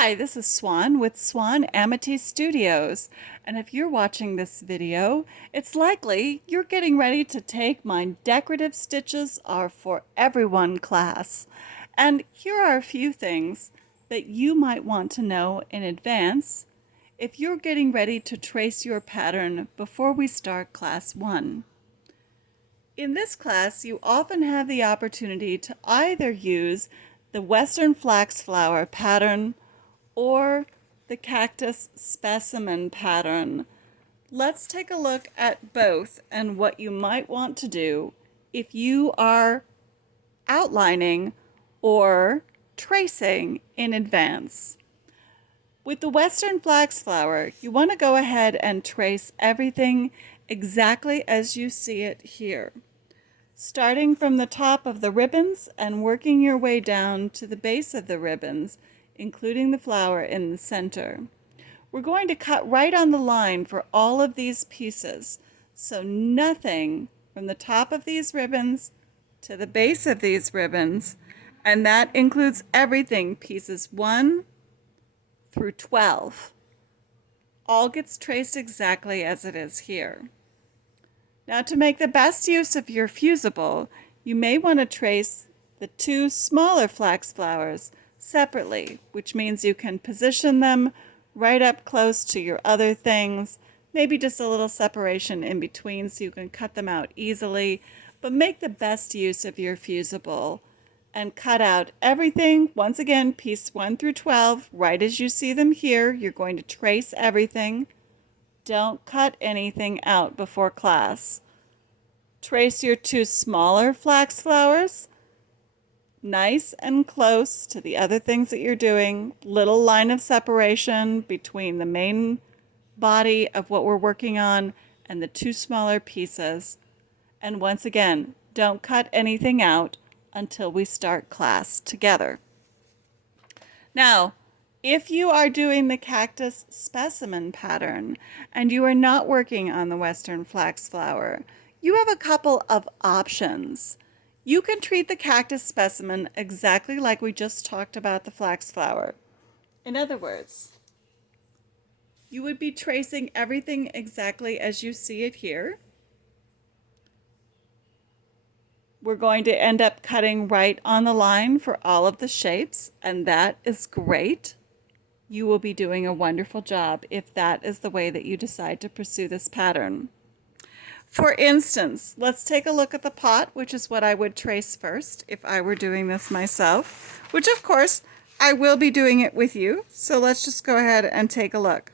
Hi, this is Swan with Swan Amity Studios, and if you're watching this video, it's likely you're getting ready to take my Decorative Stitches Are for Everyone class. And here are a few things that you might want to know in advance if you're getting ready to trace your pattern before we start Class 1. In this class, you often have the opportunity to either use the Western Flax Flower pattern or the Cactus Specimen pattern. Let's take a look at both and what you might want to do if you are outlining or tracing in advance. With the Western Flax Flower, you want to go ahead and trace everything exactly as you see it here, starting from the top of the ribbons and working your way down to the base of the ribbons, including the flower in the center. We're going to cut right on the line for all of these pieces, so nothing from the top of these ribbons to the base of these ribbons, and that includes everything, pieces 1 through 12, all gets traced exactly as it is here. Now, to make the best use of your fusible, you may want to trace the two smaller flax flowers separately, which means you can position them right up close to your other things, maybe just a little separation in between so you can cut them out easily, but make the best use of your fusible and cut out everything. Once again, piece 1 through 12, right as you see them here. You're going to trace everything. Don't cut anything out before class. Trace your two smaller flax flowers nice and close to the other things that you're doing. Little line of separation between the main body of what we're working on and the two smaller pieces. And once again, don't cut anything out until we start class together. Now, if you are doing the Cactus Specimen pattern and you are not working on the Western Flax Flower, you have a couple of options. You can treat the Cactus Specimen exactly like we just talked about the Flax Flower. In other words, you would be tracing everything exactly as you see it here. We're going to end up cutting right on the line for all of the shapes, and that is great. You will be doing a wonderful job if that is the way that you decide to pursue this pattern. For instance, let's take a look at the pot, which is what I would trace first if I were doing this myself, which of course I will be doing it with you. So let's just go ahead and take a look.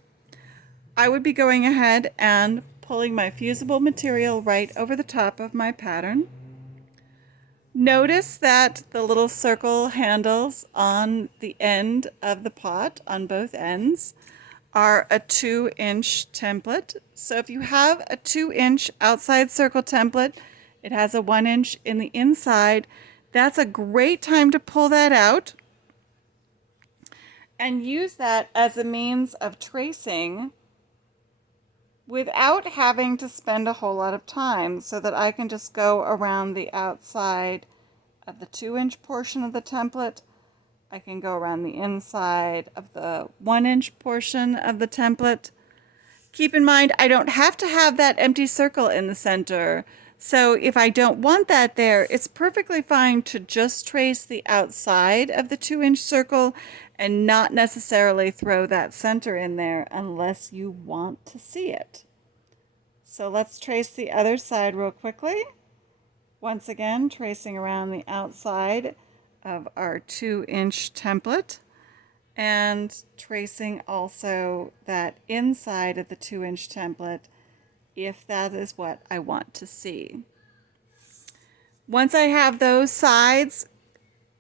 I would be going ahead and pulling my fusible material right over the top of my pattern. Notice that the little circle handles on the end of the pot, on both ends, are a 2-inch template. So if you have a 2-inch outside circle template, it has a 1-inch in the inside. That's a great time to pull that out and use that as a means of tracing without having to spend a whole lot of time, so that I can just go around the outside of the 2-inch portion of the template. I can go around the inside of the 1-inch portion of the template. Keep in mind, I don't have to have that empty circle in the center. So if I don't want that there, it's perfectly fine to just trace the outside of the 2-inch circle and not necessarily throw that center in there unless you want to see it. So let's trace the other side real quickly. Once again, tracing around the outside of our 2-inch template and tracing also that inside of the 2-inch template if that is what I want to see. Once I have those sides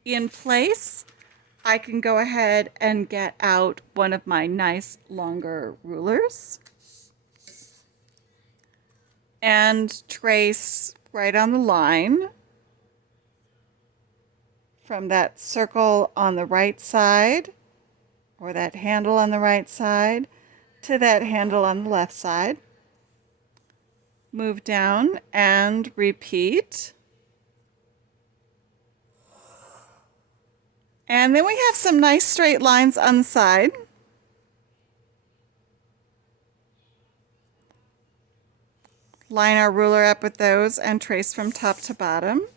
in place, I can go ahead and get out one of my nice longer rulers and trace right on the line from that circle on the right side, or that handle on the right side, to that handle on the left side. Move down and repeat. And then we have some nice straight lines on the side. Line our ruler up with those and trace from top to bottom.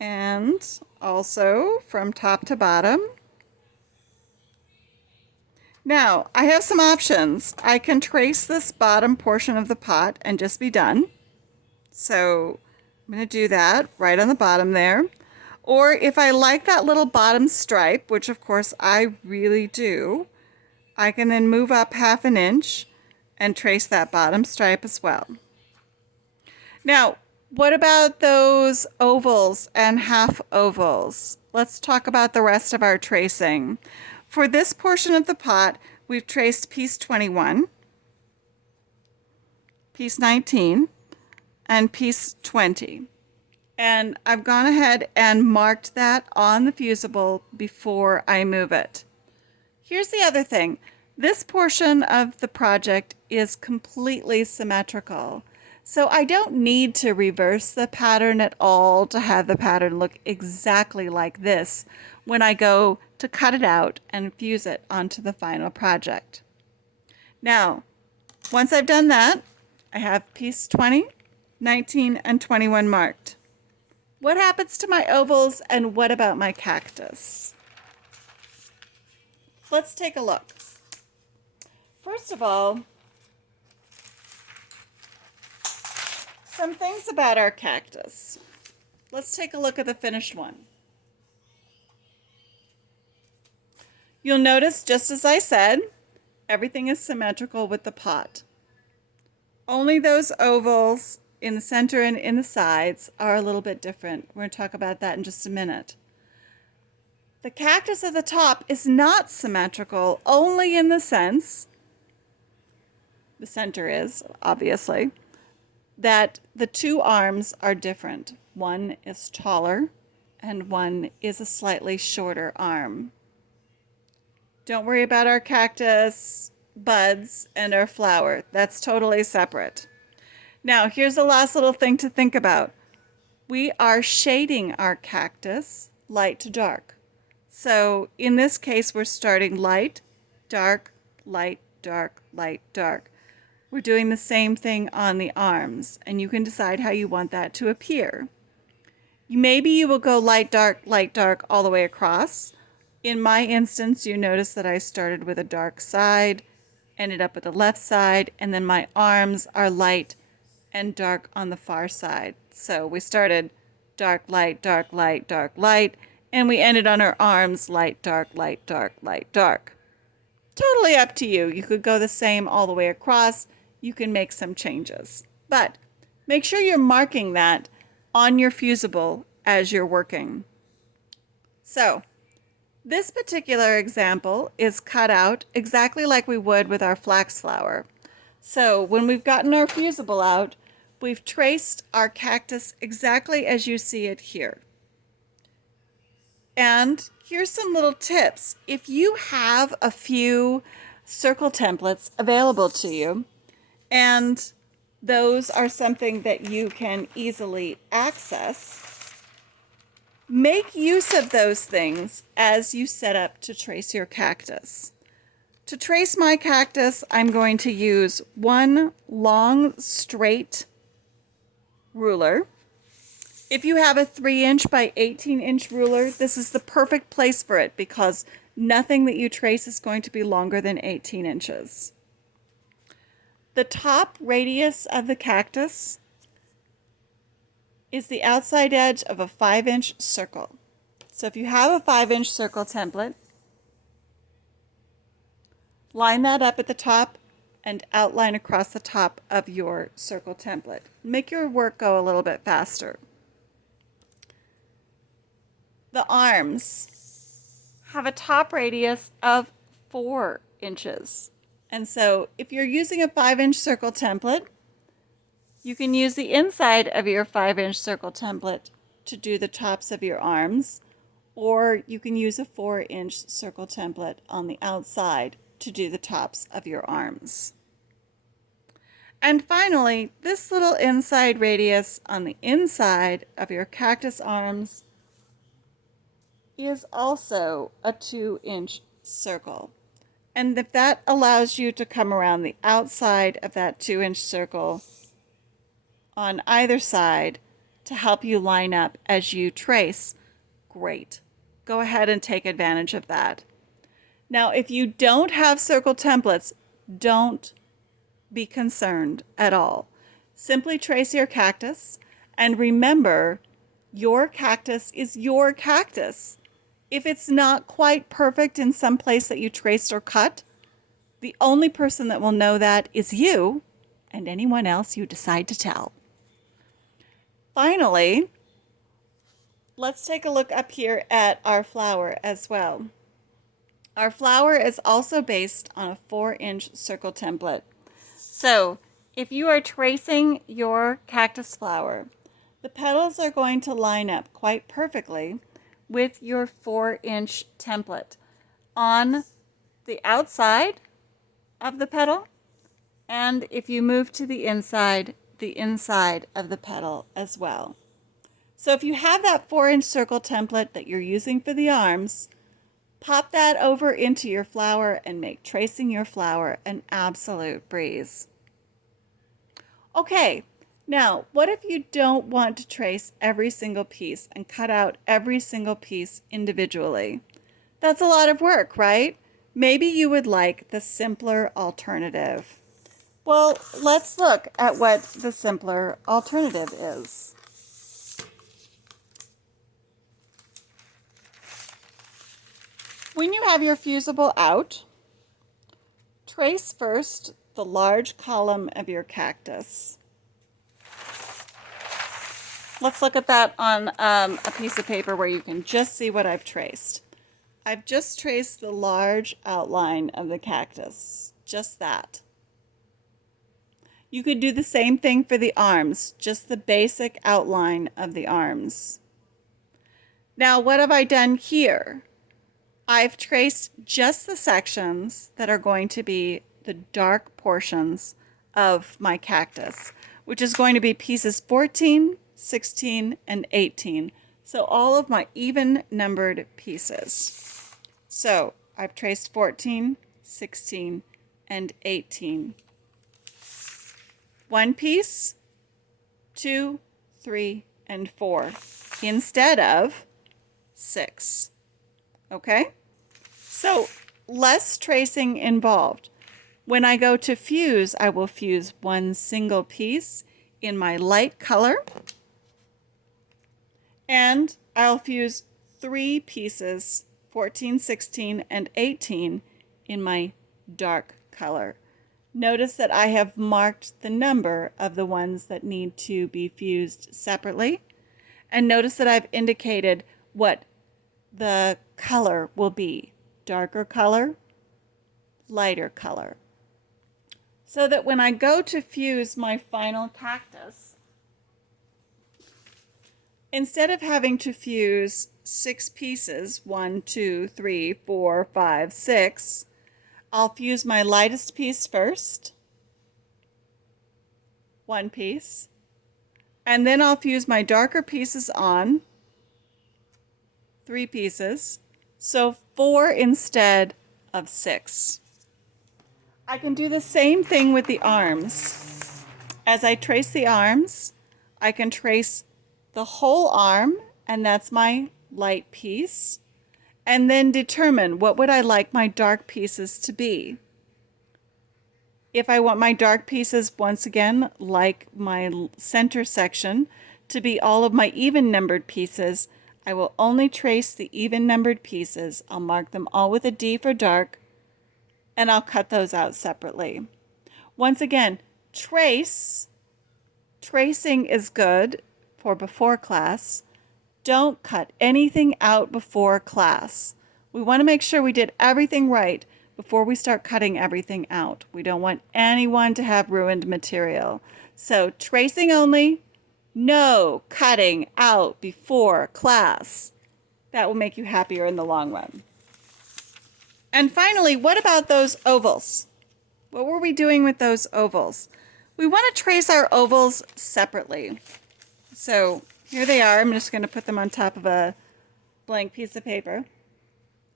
And also from top to bottom. Now, I have some options. I can trace this bottom portion of the pot and just be done. So I'm going to do that right on the bottom there. Or if I like that little bottom stripe, which of course I really do, I can then move up 1/2 inch and trace that bottom stripe as well. Now, what about those ovals and half ovals? Let's talk about the rest of our tracing. For this portion of the pot, we've traced piece 21, piece 19, and piece 20. And I've gone ahead and marked that on the fusible before I move it. Here's the other thing. This portion of the project is completely symmetrical. So I don't need to reverse the pattern at all to have the pattern look exactly like this when I go to cut it out and fuse it onto the final project. Now, once I've done that, I have piece 20, 19, and 21 marked. What happens to my ovals and what about my cactus? Let's take a look. First of all, some things about our cactus. Let's take a look at the finished one. You'll notice, just as I said, everything is symmetrical with the pot. Only those ovals in the center and in the sides are a little bit different. We're going to talk about that in just a minute. The cactus at the top is not symmetrical, only in the sense, the center is, obviously, that the two arms are different. One is taller and one is a slightly shorter arm. Don't worry about our cactus buds and our flower. That's totally separate. Now, here's the last little thing to think about. We are shading our cactus light to dark. So in this case, we're starting light, dark, light, dark, light, dark. We're doing the same thing on the arms, and you can decide how you want that to appear. Maybe you will go light, dark all the way across. In my instance, you notice that I started with a dark side, ended up with the left side, and then my arms are light and dark on the far side. So we started dark, light, and we ended on our arms light, dark, light, dark. Totally up to you. You could go the same all the way across. You can make some changes. But make sure you're marking that on your fusible as you're working. So this particular example is cut out exactly like we would with our flax flower. So when we've gotten our fusible out, we've traced our cactus exactly as you see it here. And here's some little tips. If you have a few circle templates available to you, and those are something that you can easily access, make use of those things as you set up to trace your cactus. To trace my cactus, I'm going to use one long straight ruler. If you have a 3-inch by 18-inch ruler, this is the perfect place for it because nothing that you trace is going to be longer than 18 inches. The top radius of the cactus is the outside edge of a 5-inch circle. So if you have a 5-inch circle template, line that up at the top and outline across the top of your circle template. Make your work go a little bit faster. The arms have a top radius of 4 inches. And so if you're using a 5-inch circle template, you can use the inside of your 5-inch circle template to do the tops of your arms, or you can use a 4-inch circle template on the outside to do the tops of your arms. And finally, this little inside radius on the inside of your cactus arms is also a 2-inch circle. And if that allows you to come around the outside of that 2-inch circle on either side to help you line up as you trace, great. Go ahead and take advantage of that. Now, if you don't have circle templates, don't be concerned at all. Simply trace your cactus and remember, your cactus is your cactus. If it's not quite perfect in some place that you traced or cut, the only person that will know that is you and anyone else you decide to tell. Finally, let's take a look up here at our flower as well. Our flower is also based on a 4-inch circle template. So if you are tracing your cactus flower, the petals are going to line up quite perfectly with your 4-inch template on the outside of the petal, and if you move to the inside of the petal as well. So if you have that 4-inch circle template that you're using for the arms, pop that over into your flower and make tracing your flower an absolute breeze. Okay, now what if you don't want to trace every single piece and cut out every single piece individually? That's a lot of work, right? Maybe you would like the simpler alternative. Well, let's look at what the simpler alternative is. When you have your fusible out, trace first the large column of your cactus. Let's look at that on a piece of paper where you can just see what I've traced. I've just traced the large outline of the cactus, just that. You could do the same thing for the arms, just the basic outline of the arms. Now, what have I done here? I've traced just the sections that are going to be the dark portions of my cactus, which is going to be pieces 14, 16, and 18. So all of my even numbered pieces. So I've traced 14, 16, and 18. One piece, 2, 3, and 4 instead of 6. Okay? So less tracing involved. When I go to fuse, I will fuse one single piece in my light color, and I'll fuse 3 pieces, 14, 16, and 18, in my dark color. Notice that I have marked the number of the ones that need to be fused separately, and notice that I've indicated what the color will be. Darker color, lighter color. So that when I go to fuse my final cactus, instead of having to fuse 6 pieces, 1, 2, 3, 4, 5, 6, I'll fuse my lightest piece first, 1 piece, and then I'll fuse my darker pieces on, 3 pieces, so 4 instead of 6. I can do the same thing with the arms. As I trace the arms, I can trace the whole arm, and that's my light piece, and then determine what would I like my dark pieces to be. If I want my dark pieces, once again, like my center section, to be all of my even numbered pieces, I will only trace the even numbered pieces. I'll mark them all with a D for dark, and I'll cut those out separately. Once again, tracing is good for before class. Don't cut anything out before class. We want to make sure we did everything right before we start cutting everything out. We don't want anyone to have ruined material. So tracing only, no cutting out before class. That will make you happier in the long run. And finally, what about those ovals? What were we doing with those ovals? We want to trace our ovals separately. So here they are. I'm just going to put them on top of a blank piece of paper.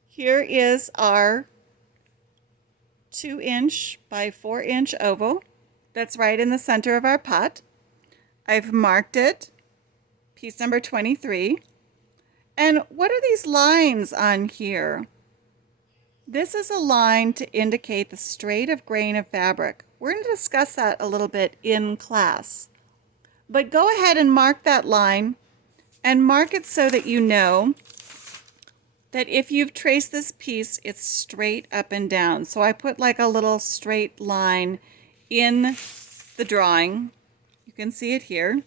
Here is our 2-inch by 4-inch oval that's right in the center of our pot. I've marked it, piece number 23. And what are these lines on here? This is a line to indicate the straight of grain of fabric. We're going to discuss that a little bit in class. But go ahead and mark that line, and mark it so that you know that if you've traced this piece, it's straight up and down. So I put like a little straight line in the drawing. You can see it here.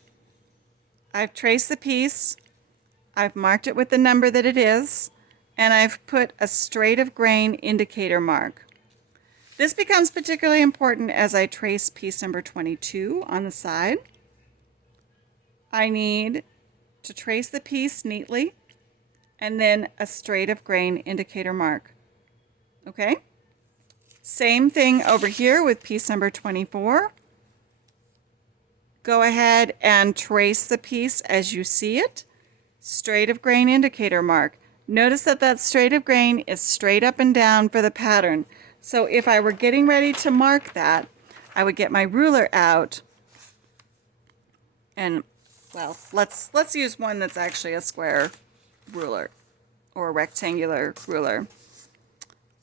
I've traced the piece, I've marked it with the number that it is, and I've put a straight of grain indicator mark. This becomes particularly important as I trace piece number 22 on the side. I need to trace the piece neatly and then a straight of grain indicator mark. Okay? Same thing over here with piece number 24. Go ahead and trace the piece as you see it. Straight of grain indicator mark. Notice that that straight of grain is straight up and down for the pattern. So if I were getting ready to mark that, I would get my ruler out and, well, let's use one that's actually a square ruler or a rectangular ruler.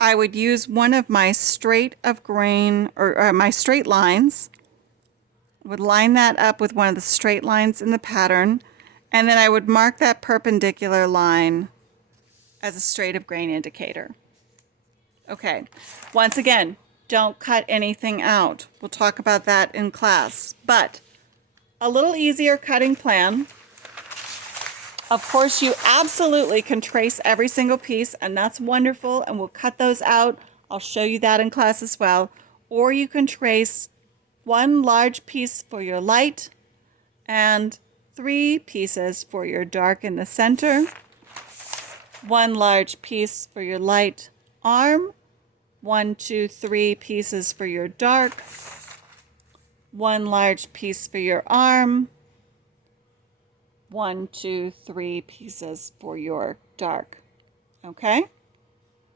I would use one of my straight of grain or my straight lines. I would line that up with one of the straight lines in the pattern, and then I would mark that perpendicular line as a straight of grain indicator. Okay, once again, don't cut anything out. We'll talk about that in class, but a little easier cutting plan. Of course, you absolutely can trace every single piece, and that's wonderful, and we'll cut those out. I'll show you that in class as well. Or you can trace one large piece for your light and 3 pieces for your dark in the center, one large piece for your light arm, 1, 2, 3 pieces for your dark, one large piece for your arm, 1, 2, 3 pieces for your dark. Okay?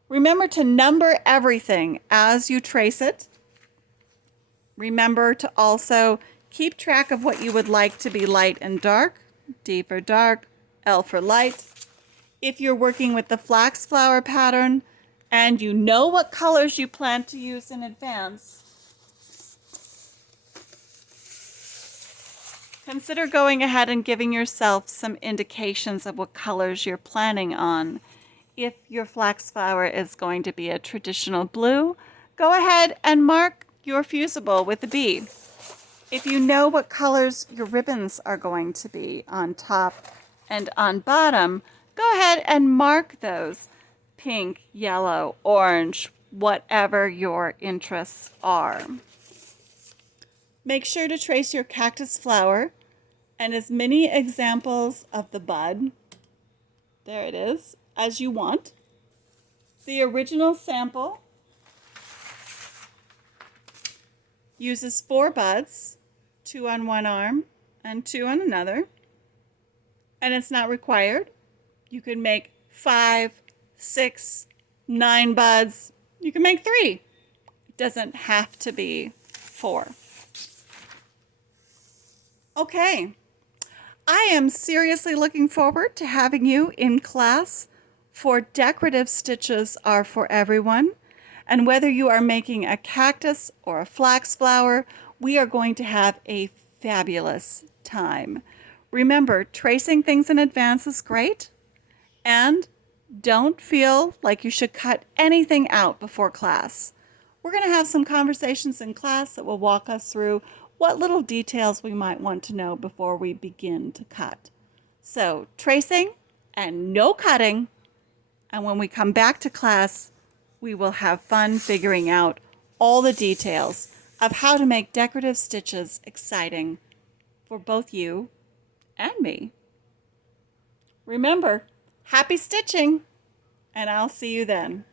Remember to number everything as you trace it. Remember to also keep track of what you would like to be light and dark. D for dark, L for light. If you're working with the flax flower pattern and you know what colors you plan to use in advance, consider going ahead and giving yourself some indications of what colors you're planning on. If your flax flower is going to be a traditional blue, go ahead and mark your fusible with a B. If you know what colors your ribbons are going to be on top and on bottom, go ahead and mark those pink, yellow, orange, whatever your interests are. Make sure to trace your cactus flower and as many examples of the bud, there it is, as you want. The original sample uses 4 buds, 2 on one arm and 2 on another, and it's not required. You can make 5, 6, 9 buds. You can make 3. It doesn't have to be 4. Okay, I am seriously looking forward to having you in class for Decorative Stitches Are for Everyone. And whether you are making a cactus or a flax flower, we are going to have a fabulous time. Remember, tracing things in advance is great, and don't feel like you should cut anything out before class. We're going to have some conversations in class that will walk us through what little details we might want to know before we begin to cut. So, tracing and no cutting, and when we come back to class, we will have fun figuring out all the details of how to make decorative stitches exciting for both you and me. Remember, happy stitching, and I'll see you then.